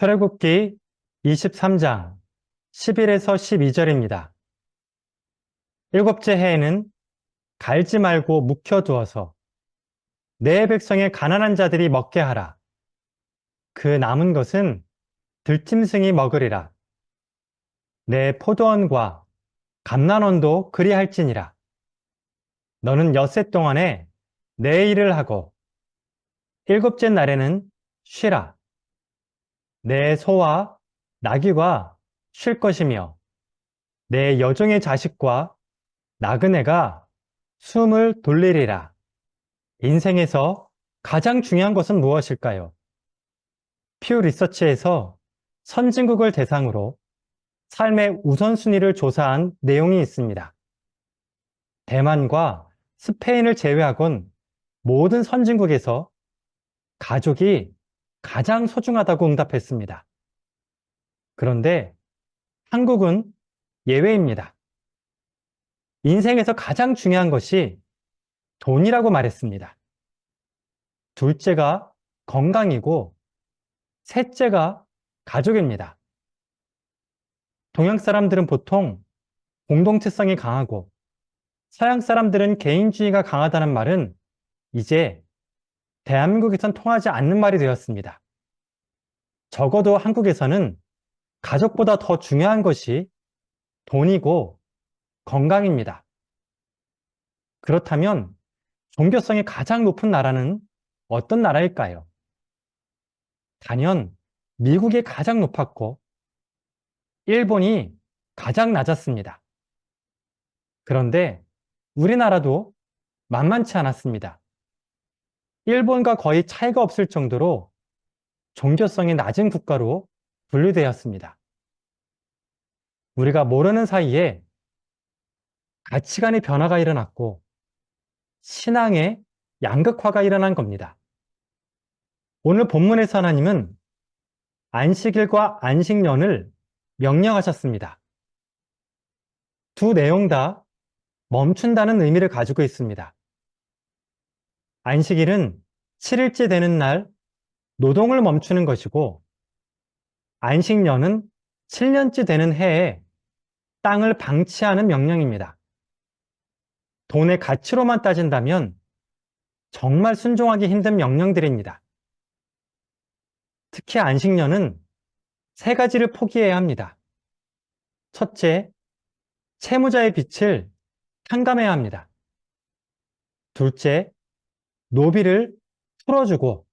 출애굽기 23장 11에서 12절입니다. 일곱째 해에는 갈지 말고 묵혀두어서 내 백성의 가난한 자들이 먹게 하라. 그 남은 것은 들짐승이 먹으리라. 내 포도원과 감난원도 그리할지니라. 너는 엿새 동안에 내 일을 하고 일곱째 날에는 쉬라. 내 소와 나귀가 쉴 것이며 내 여종의 자식과 나그네가 숨을 돌리리라. 인생에서 가장 중요한 것은 무엇일까요? 퓨 리서치에서 선진국을 대상으로 삶의 우선순위를 조사한 내용이 있습니다. 대만과 스페인을 제외하곤 모든 선진국에서 가족이 가장 소중하다고 응답했습니다. 그런데 한국은 예외입니다. 인생에서 가장 중요한 것이 돈이라고 말했습니다. 둘째가 건강이고 셋째가 가족입니다. 동양 사람들은 보통 공동체성이 강하고 서양 사람들은 개인주의가 강하다는 말은 이제 대한민국에선 통하지 않는 말이 되었습니다. 적어도 한국에서는 가족보다 더 중요한 것이 돈이고 건강입니다. 그렇다면 종교성이 가장 높은 나라는 어떤 나라일까요? 단연 미국이 가장 높았고 일본이 가장 낮았습니다. 그런데 우리나라도 만만치 않았습니다. 일본과 거의 차이가 없을 정도로 종교성이 낮은 국가로 분류되었습니다. 우리가 모르는 사이에 가치관의 변화가 일어났고 신앙의 양극화가 일어난 겁니다. 오늘 본문에서 하나님은 안식일과 안식년을 명령하셨습니다. 두 내용 다 멈춘다는 의미를 가지고 있습니다. 안식일은 7일째 되는 날 노동을 멈추는 것이고 안식년은 7년째 되는 해에 땅을 방치하는 명령입니다. 돈의 가치로만 따진다면 정말 순종하기 힘든 명령들입니다. 특히 안식년은 세 가지를 포기해야 합니다. 첫째, 채무자의 빚을 탕감해야 합니다. 둘째, 노비를 풀어주고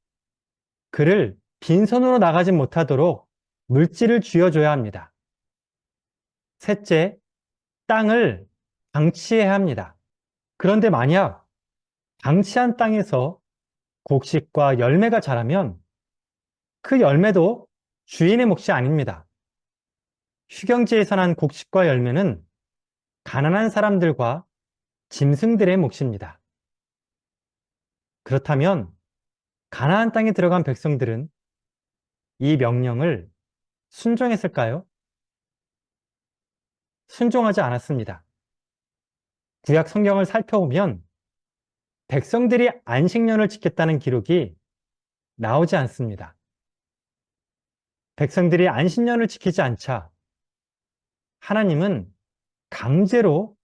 그를 빈손으로 나가지 못하도록 물질을 쥐어줘야 합니다. 셋째, 땅을 방치해야 합니다. 그런데 만약 방치한 땅에서 곡식과 열매가 자라면 그 열매도 주인의 몫이 아닙니다. 휴경지에서 난 곡식과 열매는 가난한 사람들과 짐승들의 몫입니다. 그렇다면 가나안 땅에 들어간 백성들은 이 명령을 순종했을까요? 순종하지 않았습니다. 구약 성경을 살펴보면 백성들이 안식년을 지켰다는 기록이 나오지 않습니다. 백성들이 안식년을 지키지 않자 하나님은 강제로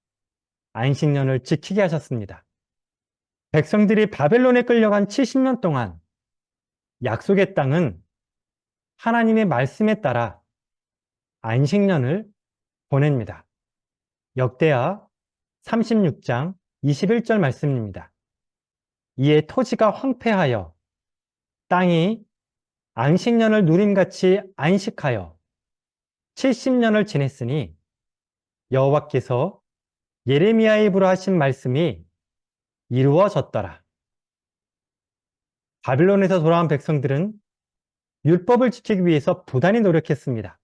안식년을 지키게 하셨습니다. 백성들이 바벨론에 끌려간 70년 동안 약속의 땅은 하나님의 말씀에 따라 안식년을 보냅니다. 역대하 36장 21절 말씀입니다. 이에 토지가 황폐하여 땅이 안식년을 누림같이 안식하여 70년을 지냈으니 여호와께서 예레미야의 입으로 하신 말씀이 이루어졌더라. 바빌론에서 돌아온 백성들은 율법을 지키기 위해서 부단히 노력했습니다.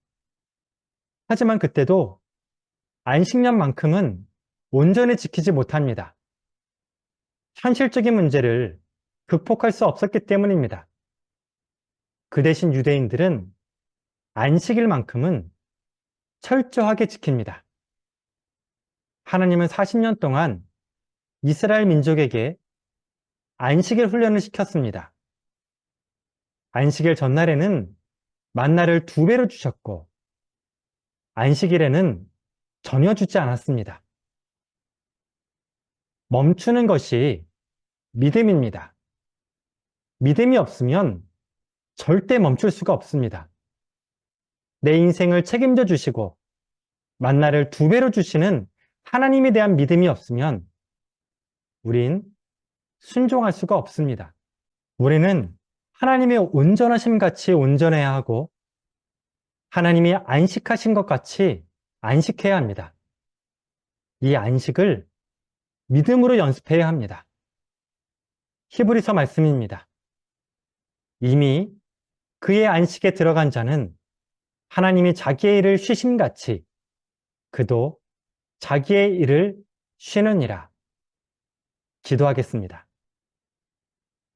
하지만 그때도 안식년만큼은 온전히 지키지 못합니다. 현실적인 문제를 극복할 수 없었기 때문입니다. 그 대신 유대인들은 안식일만큼은 철저하게 지킵니다. 하나님은 40년 동안 이스라엘 민족에게 안식일 훈련을 시켰습니다. 안식일 전날에는 만나를 2배로 주셨고 안식일에는 전혀 주지 않았습니다. 멈추는 것이 믿음입니다. 믿음이 없으면 절대 멈출 수가 없습니다. 내 인생을 책임져 주시고 만나를 2배로 주시는 하나님에 대한 믿음이 없으면 우린 순종할 수가 없습니다. 우리는 하나님의 온전하심 같이 온전해야 하고 하나님이 안식하신 것 같이 안식해야 합니다. 이 안식을 믿음으로 연습해야 합니다. 히브리서 말씀입니다. 이미 그의 안식에 들어간 자는 하나님이 자기의 일을 쉬심같이 그도 자기의 일을 쉬느니라. 기도하겠습니다.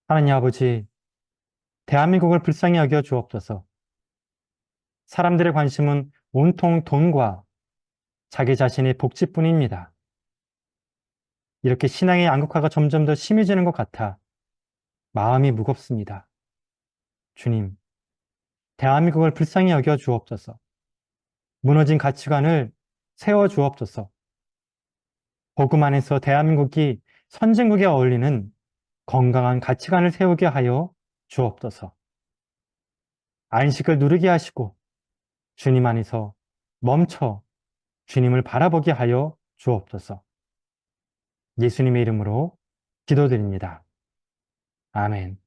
하나님 아버지, 대한민국을 불쌍히 여겨 주옵소서. 사람들의 관심은 온통 돈과 자기 자신의 복지뿐입니다. 이렇게 신앙의 양극화가 점점 더 심해지는 것 같아 마음이 무겁습니다. 주님, 대한민국을 불쌍히 여겨 주옵소서. 무너진 가치관을 세워 주옵소서. 복음 안에서 대한민국이 선진국에 어울리는 건강한 가치관을 세우게 하여 주옵소서. 안식을 누리게 하시고 주님 안에서 멈춰 주님을 바라보게 하여 주옵소서. 예수님의 이름으로 기도드립니다. 아멘.